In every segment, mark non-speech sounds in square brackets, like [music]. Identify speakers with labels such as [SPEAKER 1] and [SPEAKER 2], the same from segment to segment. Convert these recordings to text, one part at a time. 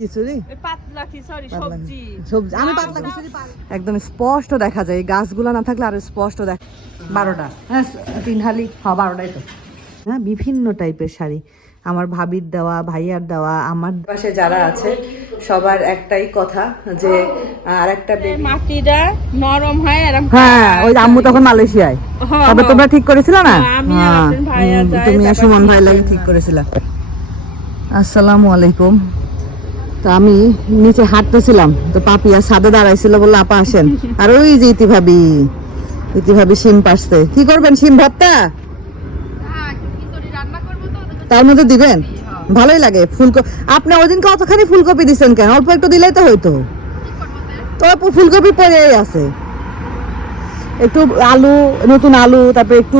[SPEAKER 1] খিচুড়ি?
[SPEAKER 2] পাতলা খিচুড়ি সবজি।
[SPEAKER 1] সবজি। আমি পাতলা খিচুড়ি একদম স্পষ্ট দেখা যায়। এই গাছগুলো না থাকলে আরও স্পষ্ট দেখা বারোটা। হ্যাঁ তিন হালি হ্যাঁ বারোটাই তো। হ্যাঁ বিভিন্ন টাইপের শাড়ি। আমার ভাবির দেওয়া ভাইয়ার দেওয়া আমার পাশে যারা আছে সবার একটাই কথা যে আর একটা
[SPEAKER 2] মাটিটা নরম হয় এরকম
[SPEAKER 1] হ্যাঁ ওই আম্মু তখন মালয়েশিয়ায়। তবে। তোমরা ঠিক করেছিল না?
[SPEAKER 2] হ্যাঁ, আমি আর
[SPEAKER 1] হ্যাঁ, তুমি সুমন ভাই লাগে ঠিক করেছিল। আসসালামু আলাইকুম। তো আমি নিচে হাঁটতেছিলাম, তো পাপিয়া সাদে দাঁড়াইছিল বলল আপা আসেন। আর ওই যে ইতি ভাবি ভাবি সিম পাসতে কি করবেন সিম ভর্তা তার মধ্যে দিবেন? ভালোই লাগে ফুলকপি আপনি ওই দিনকে অতখানি ফুলকপি দিছেন কেন? অল্প একটু দিলেই তো হইতো। তো ফুলকপি পরে আছে। একটু আলু, নতুন আলু, তারপরে একটু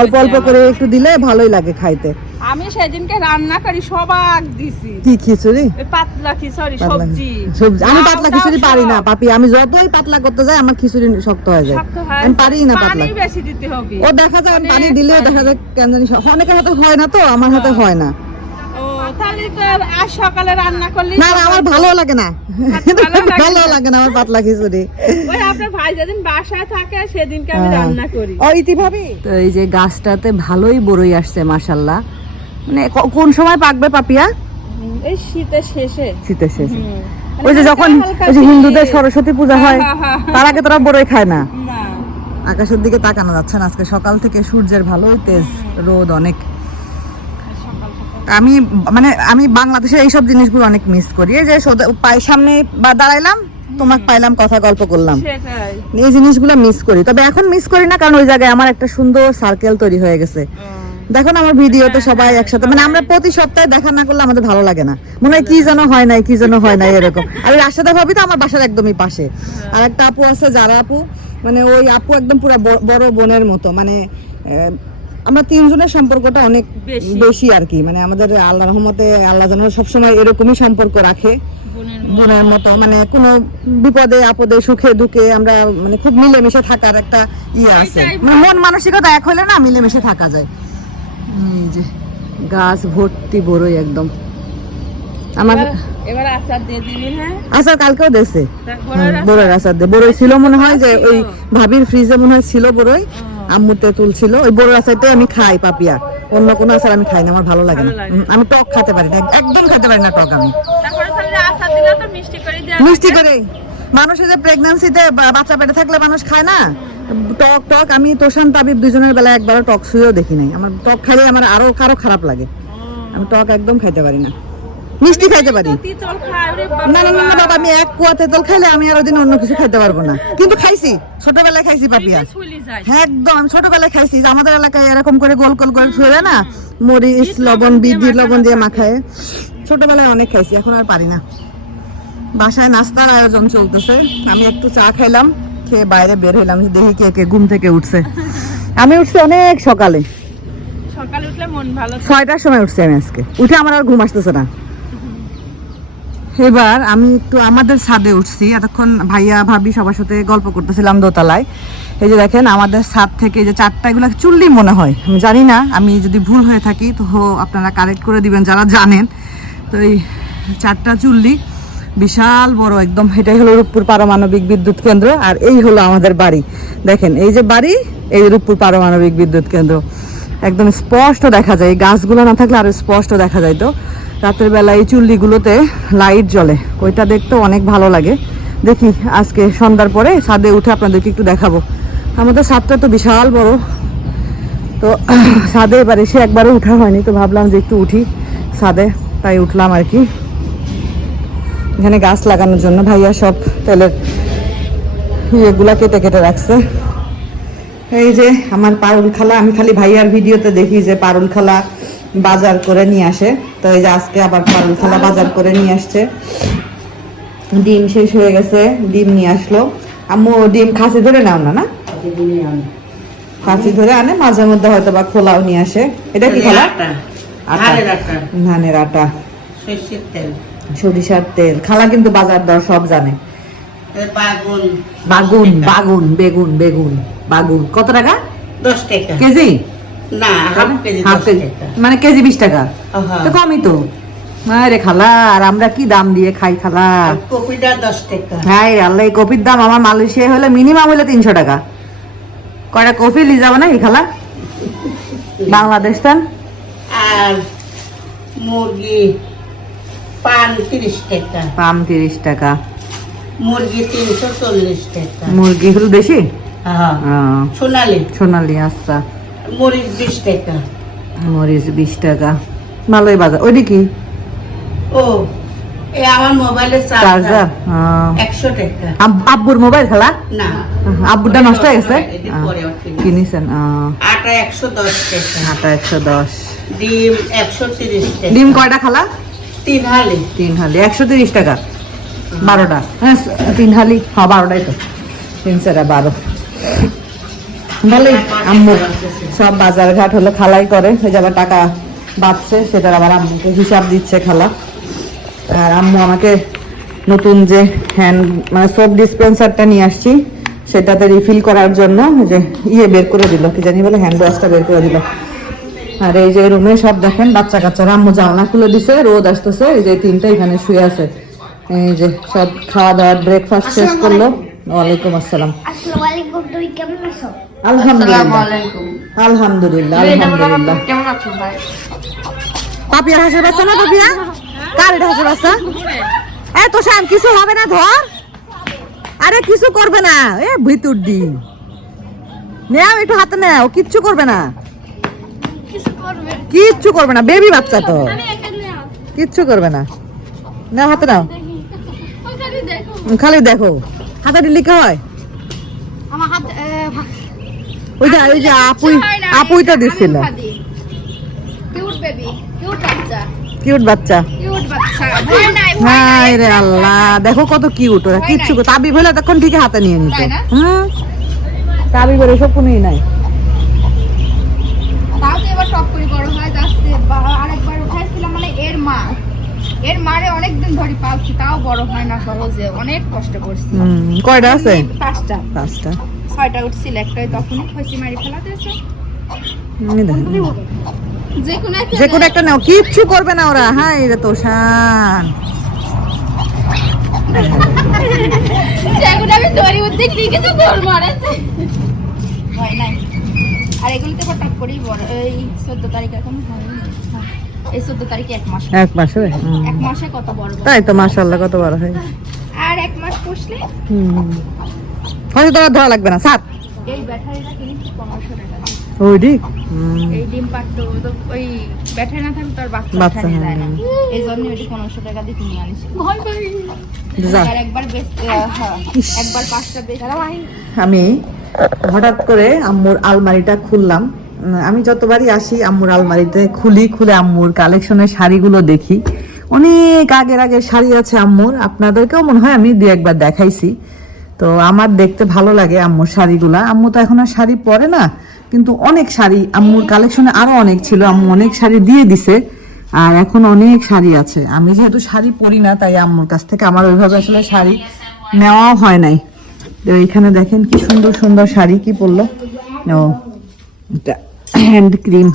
[SPEAKER 2] অল্প
[SPEAKER 1] অল্প
[SPEAKER 2] করে
[SPEAKER 1] একটু দিলে ভালোই লাগে খাইতে।
[SPEAKER 2] আমি সেদিনকে রান্না করি সবাক দিছি।
[SPEAKER 1] কি খিচুড়ি?
[SPEAKER 2] পাতলা খিচুড়ি সবজি।
[SPEAKER 1] সবজি। আমি পাতলা খিচুড়ি পারি না পাপি। আমি যতই পাতলা করতে যাই আমার খিচুড়ি শক্ত হয়ে যায়। আমি পারি না পাতলা।
[SPEAKER 2] পানি বেশি দিতে হবে।
[SPEAKER 1] ও দেখা যায় পানি দিলেও দেখা যায় কেন জানি অনেকের হাতে হয় না তো আমার হাতে
[SPEAKER 2] হ্যাঁ।
[SPEAKER 1] হয় না।
[SPEAKER 2] ও তাহলে তো আর আজ সকালে রান্না করলি
[SPEAKER 1] না না আমার ভালো লাগে না।
[SPEAKER 2] ভালো লাগে
[SPEAKER 1] ভালো
[SPEAKER 2] না।
[SPEAKER 1] লাগে না আমার পাতলা খিচুড়ি।
[SPEAKER 2] ওই আপনার ভাই যেদিন বাসায় থাকে সেদিনকে আমি
[SPEAKER 1] হ্যাঁ।
[SPEAKER 2] রান্না করি।
[SPEAKER 1] ও ইতি তো এই যে গাছটাতে ভালোই বড়ই আসছে মাশাল্লাহ। মানে কোন সময় পাকবে পাপিয়া?
[SPEAKER 2] এই শীতের শেষে।
[SPEAKER 1] শীতের শেষে।
[SPEAKER 2] মানে
[SPEAKER 1] ওই যে যখন ওই যে হিন্দুদের সরস্বতী পূজা হয়
[SPEAKER 2] হ্যাঁ, হ্যাঁ, হ্যাঁ।
[SPEAKER 1] তার আগে তোরা বড়ই খায় না। আকাশের দিকে তাকানো যাচ্ছে না। আজকে সকাল থেকে সূর্যের ভালোই তেজ রোদ অনেক। আমি মানে আমি বাংলাদেশের এইসব জিনিসগুলো অনেক মিস করি। এই যে পায়ের সামনে বা দাঁড়াইলাম তোমাকে পাইলাম কথা গল্প করলাম। এই জিনিসগুলো মিস করি। তবে এখন মিস করি না কারণ ওই জায়গায় আমার একটা সুন্দর সার্কেল তৈরি হয়ে গেছে। দেখো না আমার ভিডিওতে সবাই একসাথে মানে আমরা প্রতি সপ্তাহে দেখা না করলে আমাদের ভালো লাগে না। মনে হয় কি যেন হয় নাই কি যেন হয় নাই এরকম। আর রাশেদা ভাবি তো আমার বাসার একদমই পাশে। আর একটা আপু আছে যারা আপু মানে ওই আপু একদম পুরো বড় বোনের মতো। মানে আমরা তিনজনের সম্পর্কটা অনেক
[SPEAKER 2] বেশি।
[SPEAKER 1] আর কি। মানে আমাদের আল্লাহ রহমতে আল্লাহ যেন সবসময় এরকমই সম্পর্ক রাখে।
[SPEAKER 2] বোনের
[SPEAKER 1] বোনের মতো। মানে কোনো বিপদে আপদে সুখে দুঃখে আমরা মানে খুব মিলেমিশে থাকার একটা ইয়ে আছে। মানে মন মানসিকতা এক হলে না মিলেমিশে থাকা যায়। এই যে গাছ ভর্তি বড়ই একদম। আমার
[SPEAKER 2] এবার- এবার আচার দিয়ে দিবি হ্যাঁ?
[SPEAKER 1] কালকেও বড়ই আচার? বড়ই ছিল মনে হয় যে ওই ভাবির ফ্রিজে মনে হয় ছিল বড়ই আম্মু তেঁতুল ওই বড় আচারটাই আমি খাই পাপিয়া। অন্য কোনো আচার আমি খাই না আমার ভালো লাগে না। আমি টক খেতে পারি না একদম খেতে পারি না টক আমি।
[SPEAKER 2] মিষ্টি করে
[SPEAKER 1] মানুষের যে প্রেগন্যান্সিতে বাচ্চা পেটে থাকলে মানুষ খায় না? টক টক আমি তোষান তাবিব দুজনের বেলা একবারও টক শুয়েও দেখি নাই। আমার টক খাইলে আমার আরও কারও খারাপ লাগে। আমি টক একদম খাইতে পারি না। মিষ্টি খাইতে পারি। না না না বাবা আমি এক কুয়া তেঁতুল খাইলে আমি আর ওদিন অন্য কিছু খাইতে পারব না। কিন্তু খাইছি। ছোটবেলায় খাইছি পাপিয়া। হ্যাঁ একদম। ছোটবেলায় খাইছি। আমাদের এলাকায় এরকম করে গোল গোল করে ছুঁড়ে না মরিচ লবণ বিট লবণ দিয়ে মাখায়। ছোটবেলায় অনেক খাইছি এখন আর পারি না। বাসায় নাস্তার আয়োজন চলতেছে। আমি একটু চা খাইলাম খেয়ে বাইরে বের হইলাম। যে দেখি কে কে ঘুম থেকে উঠছে। আমি উঠছি অনেক সকালে।
[SPEAKER 2] সকালে উঠলে মন ভালো
[SPEAKER 1] ছয়টার সময় উঠছি আমি আজকে। উঠে আমার আর ঘুম আসতেছে না। এবার আমি একটু আমাদের ছাদে উঠছি। এতক্ষণ ভাইয়া ভাবি সবার সাথে গল্প করতেছিলাম দোতলায়। এই যে দেখেন আমাদের ছাদ থেকে যে চারটা এগুলো চুল্লি মনে হয়। আমি জানি না আমি যদি ভুল হয়ে থাকি তো হো- আপনারা কারেক্ট করে দিবেন যারা জানেন। তো এই চারটা চুল্লি বিশাল বড় একদম, এটাই হলো রূপপুর পারমাণবিক বিদ্যুৎ কেন্দ্র, আর এই হলো আমাদের বাড়ি। দেখেন, এই যে বাড়ি, এই রূপপুর পারমাণবিক বিদ্যুৎ কেন্দ্র। একদম স্পষ্ট দেখা যায়, এই গাছগুলো না থাকলে আরও স্পষ্ট দেখা যায় তো। রাতের বেলা এই চুল্লিগুলোতে লাইট জ্বলে, ওইটা দেখতেও অনেক ভালো লাগে। দেখি, আজকে সন্ধ্যার পরে ছাদে উঠে আপনাদেরকে একটু দেখাবো। আমাদের ছাদটা তো বিশাল বড়। তো ছাদে এবার এসে একবারও উঠা হয়নি, তো ভাবলাম যে একটু উঠি ছাদে, তাই উঠলাম আর কি। এখানে গাছ লাগানোর জন্য ভাইয়া সব তেলের ইয়েগুলা কেটে কেটে রাখছে। এই যে আমার পারুল খালা আমি খালি ভাইয়ার ভিডিওতে দেখি যে পারুল খালা বাজার করে নিয়ে আসে। তো এই যে আজকে আবার পারুল খালা বাজার করে নিয়ে আসছে। ডিম শেষ হয়ে গেছে ডিম নিয়ে আসলো। আম্মু ডিম খাসি ধরে নাও না না? খাসি ধরে আনে। মাঝে মধ্যে হয়তো বা খোলাও নিয়ে আসে। এটা কি খোলা।
[SPEAKER 3] ধানের আটা।
[SPEAKER 1] ধানের আটা।
[SPEAKER 3] সর্ষের তেল।
[SPEAKER 1] সরিষার তেল। খালা কিন্তু বাজার দর সব জানে।
[SPEAKER 3] বাগুন।
[SPEAKER 1] বাগুন বাগুন বেগুন বেগুন বাগুন। কত টাকা?
[SPEAKER 3] দশ টাকা।
[SPEAKER 1] কেজি?
[SPEAKER 3] না হাফ
[SPEAKER 1] মানে কেজি বিশ টাকা? তো কমই তো। মারে খালা আর আমরা কি দাম দিয়ে খাই খালা?
[SPEAKER 3] কপিটা দশ টাকা।
[SPEAKER 1] হ্যাঁ আল্লাহ এই কপির দাম আমার মালয়েশিয়া হলে মিনিমাম হলে তিনশো টাকা। কয়টা কফি লি যাবে না এই খালা? [laughs] বাংলাদেশ
[SPEAKER 3] আর মুরগি। পান তিরিশ টাকা।
[SPEAKER 1] পাম তিরিশ টাকা।
[SPEAKER 3] মুরগি তিনশো চল্লিশ টাকা।
[SPEAKER 1] মুরগি হলো দেশি?
[SPEAKER 3] হ্যাঁ। সোনালি।
[SPEAKER 1] সোনালি আচ্ছা।
[SPEAKER 3] মরিচ বিশ টাকা।
[SPEAKER 1] মরিচ বিশ টাকা। ভালোই বাজার। ওইটা কি?
[SPEAKER 3] ও আমার
[SPEAKER 1] চার্জার।
[SPEAKER 3] একশো টাকা।
[SPEAKER 1] আব্বুর মোবাইল খালা?
[SPEAKER 3] না।
[SPEAKER 1] আব্বুরটা নষ্ট হয়ে গেছে। কিনেছেন
[SPEAKER 3] আটা একশো দশ টাকা।
[SPEAKER 1] আটা একশো দশ।
[SPEAKER 3] ডিম একশো তিরিশ টাকা।
[SPEAKER 1] ডিম কয়টা খালা?
[SPEAKER 3] তিন হালি।
[SPEAKER 1] একশো তিরিশ টাকা। বারোটা। হ্যাঁ তিন হালি। হ্যাঁ বারোটাই তো। তিন বারো। ভালোই আম্মু, সব বাজার ঘাট হলো খালাই করে। ওই যে আবার টাকা বাঁচছে সেটার আবার আম্মুকে হিসাব দিচ্ছে খালা। আর আম্মু আমাকে নতুন যে হ্যান্ড মানে সোপ ডিসপেন্সারটা নিয়ে আসছি, সেটাতে রিফিল করার জন্য যে ইয়ে বের করে দিল, কি জানি বলে হ্যান্ড ওয়াশটা বের করে দিল। আর এই যে রুমে সব দেখেন বাচ্চা কাচ্চারা আম্মু জানলা খুলে দিছে রোদ আসতেছে এই যে তিনটা এখানে শুয়ে আছে। এই যে সব খাওয়া দাওয়ার ব্রেকফাস্ট শেষ করল। ওয়ালাইকুম আসসালাম।
[SPEAKER 4] আসসালামু আলাইকুম তুমি কেমন আছো?
[SPEAKER 1] আলহামদুলিল্লাহ আলহামদুলিল্লাহ। আলহামদুলিল্লাহ
[SPEAKER 2] কেমন আছো ভাই?
[SPEAKER 1] পাপিয়ার হাসির বাচ্চা না পাপিয়া? কার এটা হাসির বাচ্চা? এ তো শান কিছু হবে না ধর। আরে কিছু করবে না এ ভিতর দি। নেও একটু হাতে নেও কিচ্ছু করবে না। কিচ্ছু করবে না বেবি বাচ্চা তো। কিচ্ছু করবে না। না হাতে নাও। খালি দেখো। হাতে দিলে কি হয়। ওই যে ওই যে আপুই আপুইটা দিছিল।
[SPEAKER 4] কিউট বাচ্চা।
[SPEAKER 1] হাই রে আল্লাহ দেখো কত কিউট ওরা কিচ্ছু তাবি বলে তখন ঠিকই হাতে নিয়ে নিত? হুম? তাবি বলে সব কোনোই নাই।
[SPEAKER 4] তো করে বড় হয়ে যাচ্ছে। আরেকবার উঠাইছিলাম মানে এর মা। এর মারে অনেক দিন ধরে পালছি তাও বড় হয় না সহজে। অনেক কষ্ট করছি।
[SPEAKER 1] কয়টা আছে?
[SPEAKER 4] পাঁচটা।
[SPEAKER 1] পাঁচটা।
[SPEAKER 4] ছয়টা উঠছিল একটাই তখনই হয়েছি মারি ফেলা দিয়েছে যে কোনো একটা
[SPEAKER 1] নাও কিচ্ছু করবে না ওরা। হাই রে তোষান।
[SPEAKER 4] এখন আমি দড়ি উদ্দিক দিয়ে কিছু মারাচ্ছে ভয় নাই। এগুলিতে হঠাৎ করেই বড় এই চোদ্দ তারিখ এখন। হ্যাঁ, এই চোদ্দ তারিখে এক মাস।
[SPEAKER 1] এক মাস।
[SPEAKER 4] এক মাসে কত বড়।
[SPEAKER 1] তাই তো মাশাল্লাহ কত বড় হয়।
[SPEAKER 4] আর এক মাস পুষলে?
[SPEAKER 1] হুম। হয়তো তোমার ধরা লাগবে না সাত
[SPEAKER 4] এই ব্যাটারিটা কিনেছি পনেরোশো টাকা
[SPEAKER 1] ওই হুম।
[SPEAKER 4] এই ডিম ওই ব্যাটারি না থাকলে তার বাচ্চা
[SPEAKER 1] বাচ্চা,
[SPEAKER 4] যায় না। এই জন্য ওইটি পনেরোশো টাকা দিয়ে কিনে আনিছি। ভয় পাই আর একবার বেশ হ্যাঁ একবার পাঁচটা বেশ
[SPEAKER 1] আমি হঠাৎ করে আম্মুর আলমারিটা খুললাম। আমি যতবারই আসি, আম্মুর আলমারিতে খুলি, খুলে আম্মুর কালেকশনের শাড়িগুলো দেখি। অনেক আগের আগের শাড়ি আছে আম্মুর, আপনাদেরকেও মনে হয় আমি দু একবার দেখাইছি। তো আমার দেখতে ভালো লাগে আম্মুর শাড়িগুলা। আম্মু তো এখন আর শাড়ি পরে না, কিন্তু অনেক শাড়ি আম্মুর কালেকশনে আরও অনেক ছিল। আম্মু অনেক শাড়ি দিয়ে দিছে, আর এখন অনেক শাড়ি আছে। আমি যেহেতু শাড়ি পরি না, তাই আম্মুর কাছ থেকে আমার ওইভাবে আসলে শাড়ি নেওয়াও হয় নাই। তো এখানে দেখেন কি সুন্দর সুন্দর শাড়ি কি পরলো? ও, এটা হ্যান্ড ক্রিম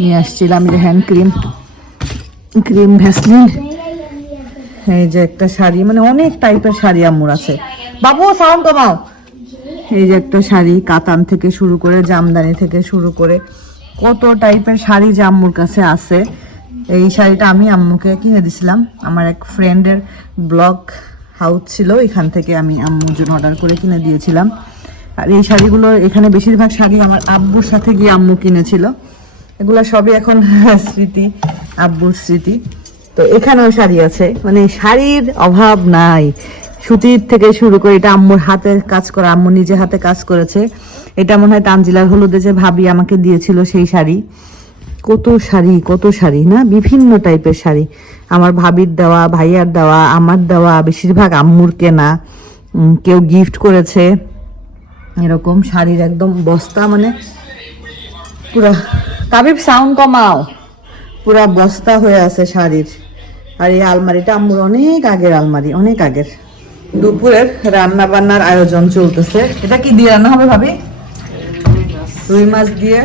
[SPEAKER 1] নিয়ে আসছিলাম যে হ্যান্ড ক্রিম ক্রিম ভ্যাসলিন এই যে একটা শাড়ি মানে অনেক টাইপের শাড়ি আম্মুর আছে। বাবু সাউন্ড কমাও। এই যে একটা শাড়ি কাতান থেকে শুরু করে, জামদানি থেকে শুরু করে, কত টাইপের শাড়ি যে আম্মুর কাছে আছে। এই শাড়িটা আমি আম্মুকে কিনে দিছিলাম। আমার এক ফ্রেন্ডের ব্লগ হাউস ছিল, এখান থেকে আমি আম্মুর জন্য অর্ডার করে কিনে দিয়েছিলাম। আর এই শাড়িগুলো এখানে বেশিরভাগ শাড়ি আমার আব্বুর সাথে গিয়ে আম্মু কিনেছিল। এগুলো সবই এখন [laughs] স্মৃতি, আব্বুর স্মৃতি। তো এখানেও শাড়ি আছে। মানে শাড়ির অভাব নাই। সুতির থেকে শুরু করে এটা আম্মুর হাতের কাজ করা, আম্মু নিজে হাতে কাজ করেছে। এটা মনে হয় তানজিলার হলুদে যে ভাবি আমাকে দিয়েছিল সেই শাড়ি। কত শাড়ি কত শাড়ি, না? বিভিন্ন টাইপের শাড়ি। আমার ভাবির দেওয়া, ভাইয়ার দেওয়া, আমার দেওয়া, বেশিরভাগ আম্মুর কেনা কেউ গিফট করেছে। এরকম শাড়ির একদম বস্তা মানে পুরা তাবিব সাউন্ড কমাও। পুরা বস্তা হয়ে আছে শাড়ির। আর এই আলমারিটা আম্মুর অনেক আগের আলমারি, অনেক আগের। দুপুরের রান্না বান্নার আয়োজন চলতেছে। এটা কি দিয়ে রান্না হবে ভাবি? রুই মাছ দিয়ে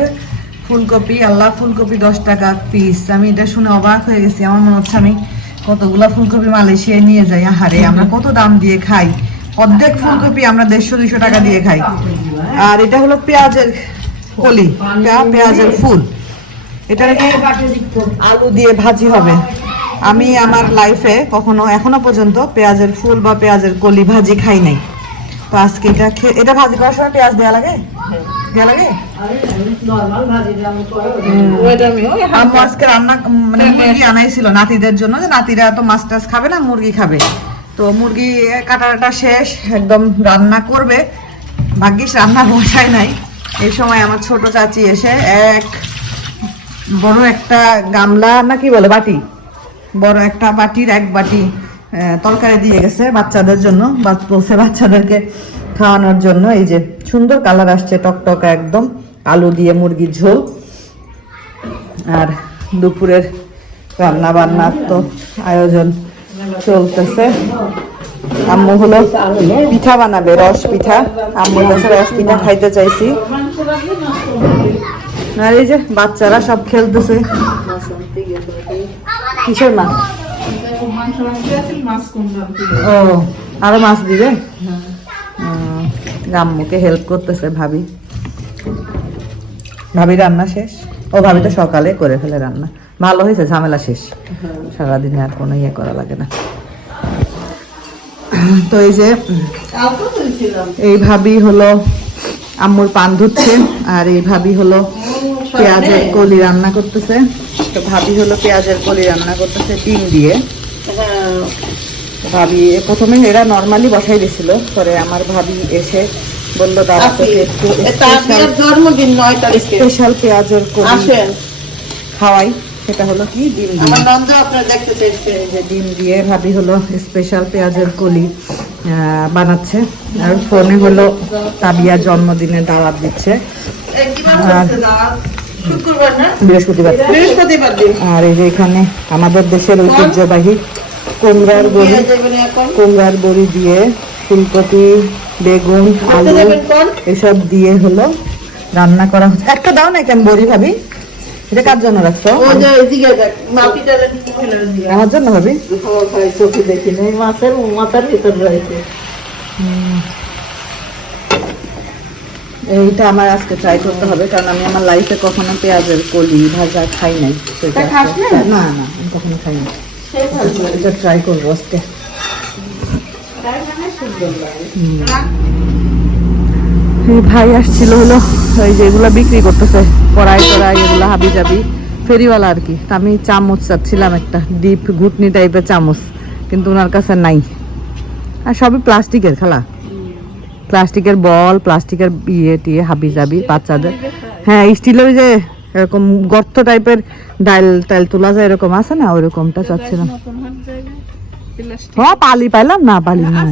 [SPEAKER 1] ফুলকপি, আল্লাহ ফুলকপি দশ টাকা পিস আমি এটা শুনে অবাক হয়ে গেছি। আমার মনে হচ্ছে আমি কতগুলা ফুলকপি মালয়েশিয়ায় নিয়ে যাই। আহারে, আমরা কত দাম দিয়ে খাই? অর্ধেক ফুলকপি আমরা দেড়শো, দুইশো টাকা দিয়ে খাই। আর এটা হলো পেঁয়াজের কলি পেঁয়াজের ফুল। এটা আলু দিয়ে ভাজি হবে? আমি আমার লাইফে কখনো, এখনও পর্যন্ত পেঁয়াজের ফুল বা পেঁয়াজের কলি ভাজি খাই নাই। তো আজকে এটা এটা ভাজি করার সময় পেঁয়াজ দেওয়া লাগে? আজকে রান্না মানে মুরগি আনাইছিল নাতিদের জন্য যে নাতিরা তো মাছ টাছ খাবে না মুরগি খাবে। তো মুরগি কাটাটা শেষ একদম রান্না করবে। ভাগ্যিস রান্না বসায় নাই। এই সময় আমার ছোট চাচি এসে এক বড় একটা গামলা না কি বলে বাটি? বড় একটা বাটির এক বাটি তরকারি দিয়ে গেছে বাচ্চাদের জন্য বলছে বাচ্চাদেরকে খাওয়ানোর জন্য এই যে সুন্দর কালার আসছে টকটকা একদম আলু দিয়ে মুরগির ঝোল। আর দুপুরের রান্না বান্নার তো আয়োজন চলতেছে। আম্মু হলো পিঠা বানাবে রস পিঠা। আম্মুর কাছে রস পিঠা খাইতে চাইছি। আর এই যে বাচ্চারা সব খেলতেছে। কিসের মাছ? ও আরও মাছ দিবে? উম, আম্মুকে হেল্প করতেছে ভাবি। ভাবি রান্না শেষ? ও ভাবি তো সকালে করে ফেলে রান্না। ভালো হয়েছে, ঝামেলা শেষ। সারাদিনে আর কোনো ইয়ে করা লাগে না। তো এই যে, এই ভাবি হলো আম্মুর পান ধুচ্ছে, আর এই ভাবি হলো পেঁয়াজের কলি রান্না করতেছে। তো ভাবি হলো পেঁয়াজের কলি রান্না করতেছে ডিম দিয়ে। ভাবি প্রথমে এরা নর্মালি বসাই দিছিল পরে আমার ভাবি এসে বলল দাদা তোকে একটু স্পেশাল
[SPEAKER 3] জন্মদিন নয় তারিখে।
[SPEAKER 1] স্পেশাল পেঁয়াজের কলি খাওয়াই। সেটা হলো কি? ডিম দিয়ে।
[SPEAKER 3] আমার নন্দ আপনার দেখতে
[SPEAKER 1] যে ডিম দিয়ে ভাবি হলো স্পেশাল পেঁয়াজের কলি বানাচ্ছে। আর ফোনে হলো তাবিয়া জন্মদিনে দাওয়াত দিচ্ছে। বৃহস্পতিবার। আর এই যে এখানে আমাদের দেশের ঐতিহ্যবাহী কুমড়ার বড়ি কুমড়ার বড়ি দিয়ে ফুলকপি বেগুন আলু এসব দিয়ে হলো রান্না করা হচ্ছে। একটা দাও না কেন বড়ি ভাবি। এটা কার জন্য রাখছো? আমার জন্য ভাবি।
[SPEAKER 3] চোখে দেখি নাই মাছের মাথার ভিতর রয়েছে।
[SPEAKER 1] এইটা আমার আজকে ট্রাই করতে হবে কারণ আমি আমার লাইফে কখনো পেঁয়াজের কলি ভাজা খাই নাই।
[SPEAKER 3] না?
[SPEAKER 1] না না আমি কখনো খাই না এটা ট্রাই করব আজকে। ভাই আসছিল হলো ওই যে এগুলা বিক্রি করতেছে, কড়াই কড়াই এগুলা হাবি জাবি, ফেরিওয়ালা আর কি। আমি চামচ চাচ্ছিলাম একটা ডিপ ঘুটনি টাইপের চামচ, কিন্তু ওনার কাছে নাই। আর সবই প্লাস্টিকের খেলা। প্লাস্টিকের বল, প্লাস্টিকের ইয়ে টিয়ে, হাবি জাবি, বাচ্চাদের। হ্যাঁ স্টিলের যে এরকম গর্ত টাইপের ডাইল টাইল তোলা যায় এরকম আছে না? ওইরকমটা চাচ্ছিলাম। হ্যাঁ পালি পাইলাম না পালি না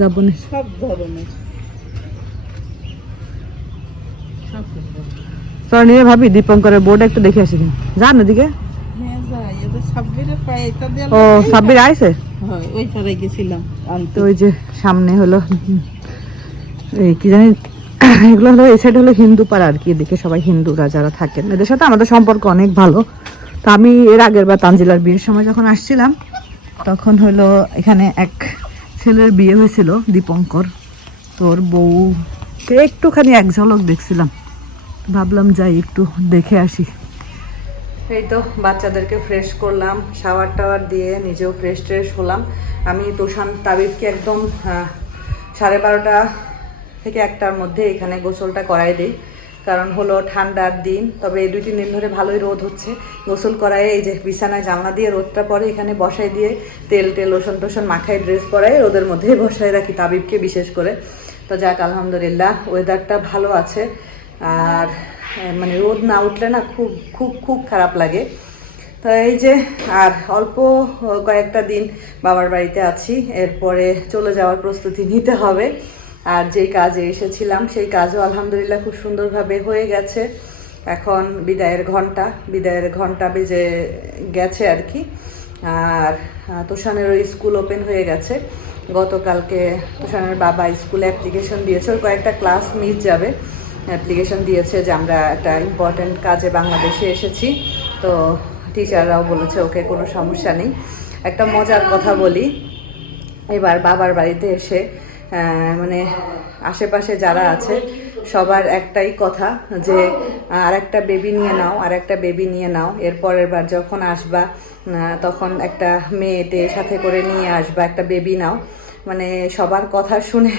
[SPEAKER 1] যাব। না
[SPEAKER 3] সব ধরনের।
[SPEAKER 1] চল নিয়ে ভাবি দীপঙ্করের বোর্ড একটু দেখে আসি যান ওদিকে ও সাব্বির
[SPEAKER 3] গেছিলাম
[SPEAKER 1] ওই যে সামনে হলো এই কি জানি এগুলো হলো, এই সাইড হলো হিন্দু পাড়া আর কি, এদিকে সবাই হিন্দুরা যারা থাকেন। এদের সাথে আমাদের সম্পর্ক অনেক ভালো। তো আমি এর আগের বার তানজিলার বিয়ের সময় যখন আসছিলাম, তখন হলো এখানে এক ছেলের বিয়ে হয়েছিল, দীপঙ্কর। তোর বউ একটুখানি এক ঝলক দেখছিলাম। ভাবলাম যাই, একটু দেখে আসি। এই তো বাচ্চাদেরকে ফ্রেশ করলাম শাওয়ার টাওয়ার দিয়ে নিজেও ফ্রেশ ট্রেশ হলাম। আমি তোষান তাবিবকে একদম সাড়ে বারোটা থেকে একটার মধ্যে এখানে গোসলটা করাই দিই। কারণ হলো ঠান্ডার দিন, তবে এই দুই তিন দিন ধরে ভালোই রোদ হচ্ছে। গোসল করায় এই যে বিছানায় জানলা দিয়ে রোদটা পরে এখানে বসাই দিয়ে তেল টেল লোশন টোশন মাখায় ড্রেস পরাই রোদের মধ্যেই [laughs] বসায় রাখি তাবিবকে বিশেষ করে। তো যাক, আলহামদুলিল্লাহ ওয়েদারটা ভালো আছে। আর মানে রোদ না উঠলে না খুব খুব খুব খারাপ লাগে। তো এই যে, আর অল্প কয়েকটা দিন বাবার বাড়িতে আছি। এরপরে চলে যাওয়ার প্রস্তুতি নিতে হবে। আর যেই কাজে এসেছিলাম, সেই কাজও আলহামদুলিল্লাহ খুব সুন্দরভাবে হয়ে গেছে। এখন বিদায়ের ঘণ্টা বিদায়ের ঘণ্টা বেজে গেছে আর কি। আর তোষানেরও স্কুল ওপেন হয়ে গেছে। গতকালকে তুষানের বাবা স্কুলে অ্যাপ্লিকেশন দিয়েছে। ওর কয়েকটা ক্লাস মিস যাবে। অ্যাপ্লিকেশন দিয়েছে যে আমরা একটা ইম্পর্ট্যান্ট কাজে বাংলাদেশে এসেছি। তো টিচাররাও বলেছে, ওকে কোনো সমস্যা নেই। একটা মজার কথা বলি। এবার বাবার বাড়িতে এসে মানে আশেপাশে যারা আছে, সবার একটাই কথা যে আর একটা বেবি নিয়ে নাও আর একটা বেবি নিয়ে নাও। এর পরের বার যখন আসবা তখন একটা মেয়েটে সাথে করে নিয়ে আসবা, একটা বেবি নাও। মানে সবার কথা শুনে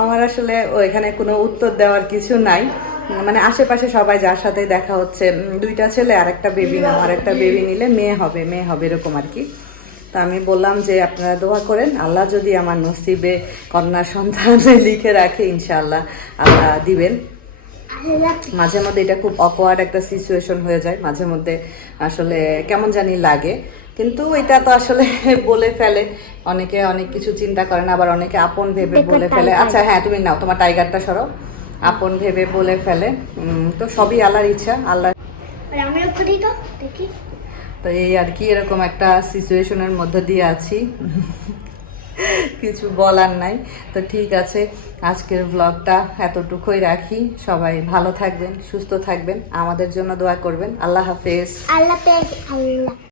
[SPEAKER 1] আমার আসলে ওইখানে কোনো উত্তর দেওয়ার কিছু নাই। মানে আশেপাশে সবাই যার সাথে দেখা হচ্ছে দুইটা ছেলে আর একটা বেবি নাও আর একটা বেবি নিলে মেয়ে হবে মেয়ে হবে এরকম আর কি। তা আমি বললাম যে আপনারা দোয়া করেন আল্লাহ যদি আমার নসিবে কন্যা সন্তান [laughs] লিখে রাখে ইনশাআল্লাহ আল্লাহ দিবেন। মাঝে মধ্যে এটা খুব অকওয়ার্ড একটা সিচুয়েশন হয়ে যায় মাঝে মধ্যে আসলে কেমন জানি লাগে। কিন্তু এটা তো আসলে [laughs] বলে ফেলে। অনেকে অনেক কিছু চিন্তা করেন আবার অনেকে আপন ভেবে বলে ফেলে। আচ্ছা হ্যাঁ তুমি নাও তোমার টাইগারটা সরো। আপন ভেবে বলে ফেলে। উম, তো সবই আল্লাহর ইচ্ছা আল্লাহ
[SPEAKER 5] আমিও দেখি।
[SPEAKER 1] তো এই আর কি এরকম একটা সিচুয়েশনের মধ্য দিয়ে আছি। কিছু বলার নাই। তো ঠিক আছে, আজকের ব্লগটা এতটুকুই রাখি। সবাই ভালো থাকবেন, সুস্থ থাকবেন। আমাদের জন্য দোয়া করবেন। আল্লাহ হাফেজ।
[SPEAKER 5] আল্লাহ পেজ আল্লাহ।